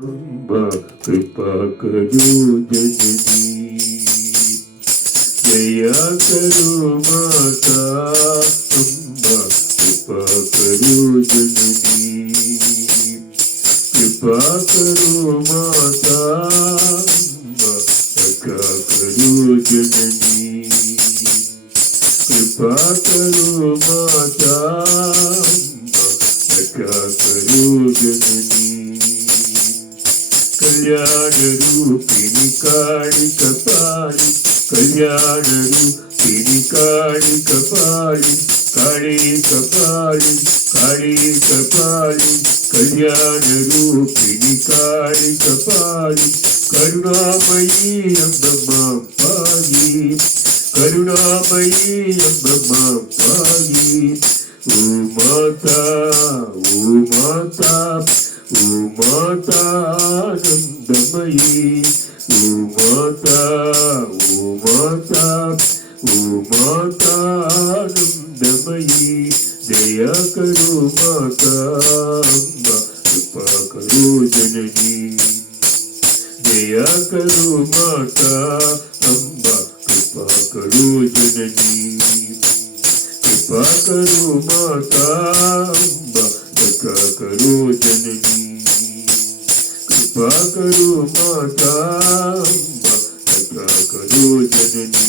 अम्बा कृपा करो जननी, दया करो माता। अम्बा कृपा करो जननी, कृपा करो माता। अम्बा रक्षा करो जननी, कृपा करो माता। अम्बा रक्षा करो जननी। कल्याण रूपिणी काली कपाली, कल्याण रूपिणी काली कपाली, काली कपाली, काली कपाली, कल्याण रूपिणी काली कपाली। करुणामयी अम्ब मां पाहि, करुणामयी अम्ब मां पाहि। ओ माता, ओ माता, ओ माता आनंदमयी। ओ माता, ओ माता, ओ माता आनंदमयी। दया करो माता। अम्बा कृपा करो जननी, दया करो माता। अम्बा कृपा करो जननी, कृपा करो माता। अम्बा रक्षा करो जननी, कृपा करो माता। अम्बा रक्षा करो जननी।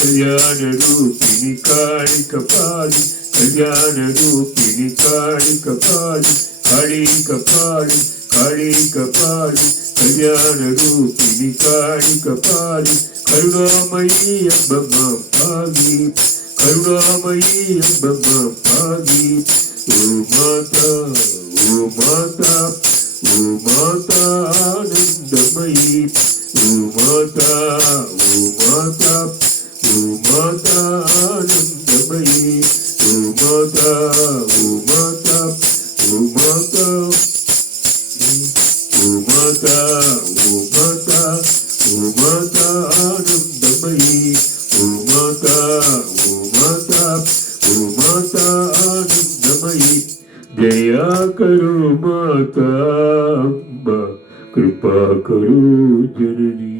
कल्याण रूपिणी काली कपाली, कल्याण रूपिणी काली कपाली, काली कपाली, काली कपाली, कल्याण रूपिणी काली कपाली। करुणामयी अम्ब मां पाहि, करुणामयी अम्ब मां पाहि। ओ माता, ओ माता, ओ माता आनंदमयी। ओ माता, ओ माता, ओ माता आनंदमयी। ओ माता, ओ माता, ओ माता, ओ माता, ओ माता, ओ माता आनंदमयी। ओ माता, ओ माता, ओ माता आनंदमयी। दया करो माता। अम्बा कृपा करो जननी।